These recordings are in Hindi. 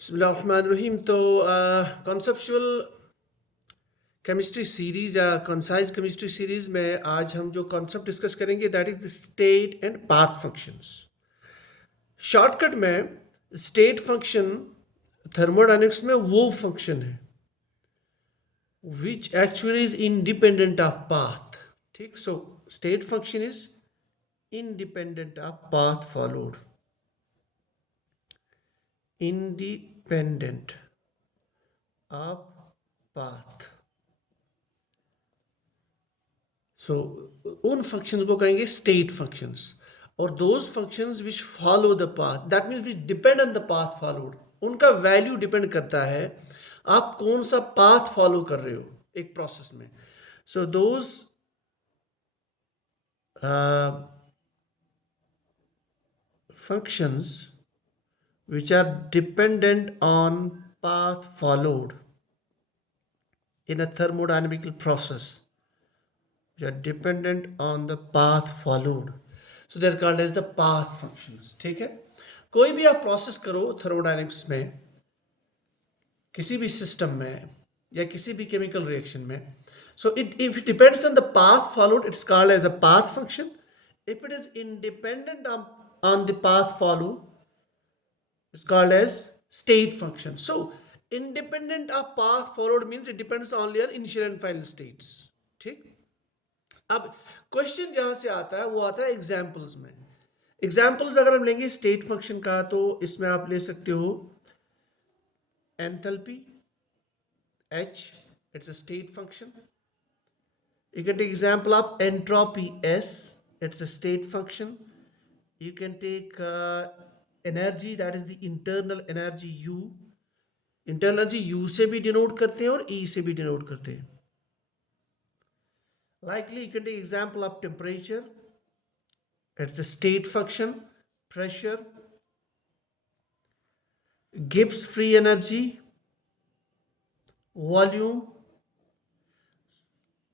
बिस्मिल्लाहिर्रहमानिर्रहीम। तो कॉन्सेप्चुअल केमिस्ट्री सीरीज या कंसाइज केमिस्ट्री सीरीज में आज हम जो कॉन्सेप्ट डिस्कस करेंगे that is the state and path functions. Shortcut में स्टेट फंक्शन थर्मोडायनेमिक्स में वो फंक्शन है which actually is independent of path. ठीक, so state function is independent of path followed, independent of path। So उन फंक्शंस को कहेंगे स्टेट फंक्शंस, और those functions which follow the path, that means which depend on the path followed, उनका वैल्यू डिपेंड करता है आप कौन सा पाथ फॉलो कर रहे हो एक प्रोसेस में। So those functions which are dependent on path followed in a thermodynamical process, which are dependent on the path followed, so they are called as the path functions। ठीक है, कोई भी आप प्रोसेस करो थर्मोडायनेमिक्स में, किसी भी सिस्टम में या किसी भी केमिकल रिएक्शन में, so if it depends on the path followed, it's called as a path function. If it is independent on the path followed, it's called as state function. So independent of path followed means it depends only on initial and final states। ठीक, अब क्वेश्चन जहां से आता है वो आता है एग्जाम्पल्स में। एग्जाम्पल्स अगर हम लेंगे स्टेट फंक्शन का, तो इसमें आप ले सकते हो enthalpy H, it's a state function। You can take example of entropy S, it's a state function। You can take energy, that is the internal energy U। Internal energy U से भी डिनोट करते हैं और E से भी डिनोट करते हैं। Likely you can take example of temperature, it's a state function। Pressure, Gibbs free energy, volume।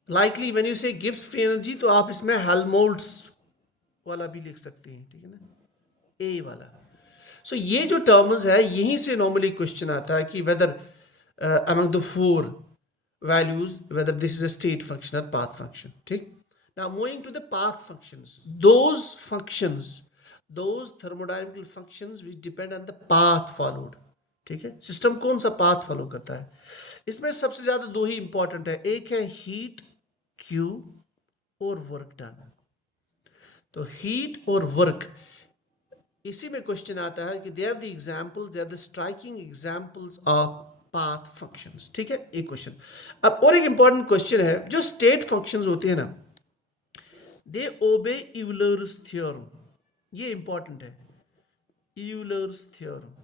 Likely when you say Gibbs free energy तो आप इसमें हेल्महोल्ट्ज वाला भी लिख सकते हैं, ठीक है ना, ए वाला। सो ये जो टर्म्स है यहीं से नॉर्मली क्वेश्चन आता है कि weather among the four values whether this is a state function or path function। ठीक, now moving to the path functions, those functions, those thermodynamical functions which depend on the path followed। ठीक है, सिस्टम कौन सा पाथ फॉलो करता है, इसमें सबसे ज्यादा दो ही इंपॉर्टेंट है, एक है हीट क्यू और वर्क डन। तो हीट और वर्क, इसी में क्वेश्चन आता है कि they are the examples, they are the striking examples of path functions. ठीक है, एक क्वेश्चन। अब और एक इंपॉर्टेंट क्वेश्चन है, जो स्टेट फंक्शंस होते हैं ना, दे ओबे यूलर्स थ्योरम। ये इंपॉर्टेंट है, यूलर्स थ्योरम।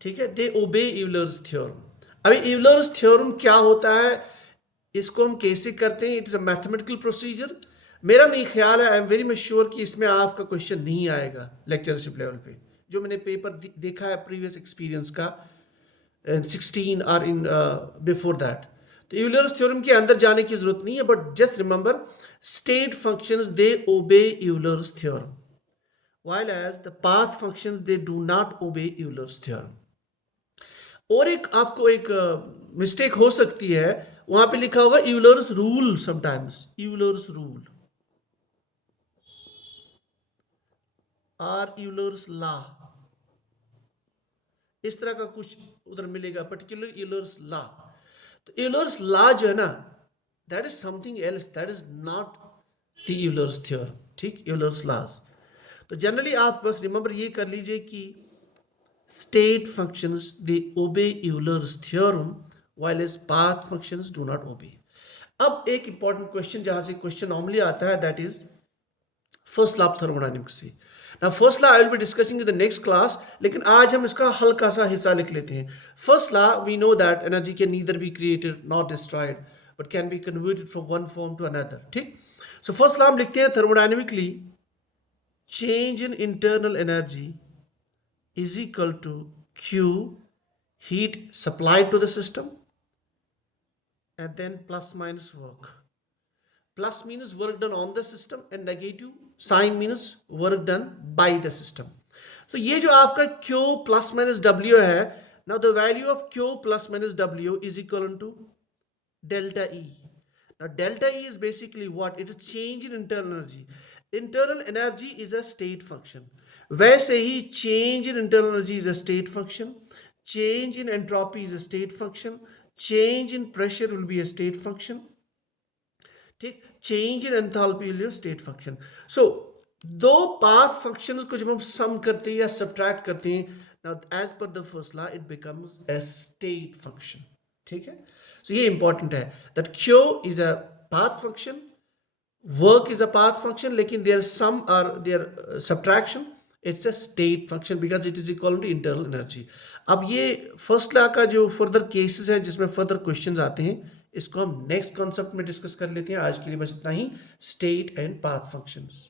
ठीक है, दे ओबे यूलर्स थ्योरम। अभी यूलर्स थ्योरम क्या होता है, इसको हम कैसे करते हैं, it is a mathematical procedure. मेरा नहीं ख्याल है, I am very much sure कि इसमें आपका क्वेश्चन नहीं आएगा लेक्चरशिप लेवल पे, जो मैंने पेपर देखा है प्रीवियस एक्सपीरियंस का 16 और इन बिफोर दैट। तो यूलर्स थ्योरम के अंदर जाने की जरूरत नहीं है, but just remember state functions they obey Euler's theorem, while as the path functions they do not obey Euler's theorem। और एक आपको एक मिस्टेक हो सकती है, वहां पे लिखा होगा Euler's rule, sometimes Euler's rule और यूलर्स लॉ, इस तरह का कुछ उधर मिलेगा, पर्टिकुलर यूलर्स लॉ। तो यूलर्स लॉ जो है ना, that is something else, that is not the Euler's theorem. ठीक, यूलर्स लॉज। तो जनरली आप बस रिमेंबर ये कर लीजिए कि state functions they obey Euler's theorem while as path functions do not obey। अब एक इंपॉर्टेंट क्वेश्चन जहां से क्वेश्चन नॉर्मली आता है, that is first law of thermodynamics से। Now first law I will be discussing in the next class, लेकिन आज हम इसका हल्का सा हिस्सा लिख लेते हैं। First law, we know that energy can neither be created not destroyed but can be converted from one form to another. ठीक, सो फर्स्ट लॉ हम लिखते हैं, thermodynamically change in internal energy is equal to Q, heat supplied to the system, and then plus minus work। Plus means work done on the system and negative sign means work done by the system. तो ये जो आपका Q प्लस माइनस W है, now the value of Q plus minus W is equal to delta E. Now delta E is basically what? It is change in internal energy. Internal energy is a state function. वैसे ही change in internal energy is a state function. Change in entropy is a state function. Change in pressure will be a state function. ठीक, change in enthalpy will be a state function. So दो path functions को जब हम sum करते हैं या subtract करते हैं, now as per the first law it becomes a state function. ठीक है, so ये important है that Q is a path function, work is a path function, लेकिन their sum or their subtraction it's a state function because it is equal to internal energy. अब ये फर्स्ट लॉ का जो फर्दर केसेस है जिसमें फर्दर क्वेश्चंस आते हैं, इसको हम नेक्स्ट कॉन्सेप्ट में डिस्कस कर लेते हैं। आज के लिए बस इतना ही, स्टेट एंड पाथ फंक्शंस।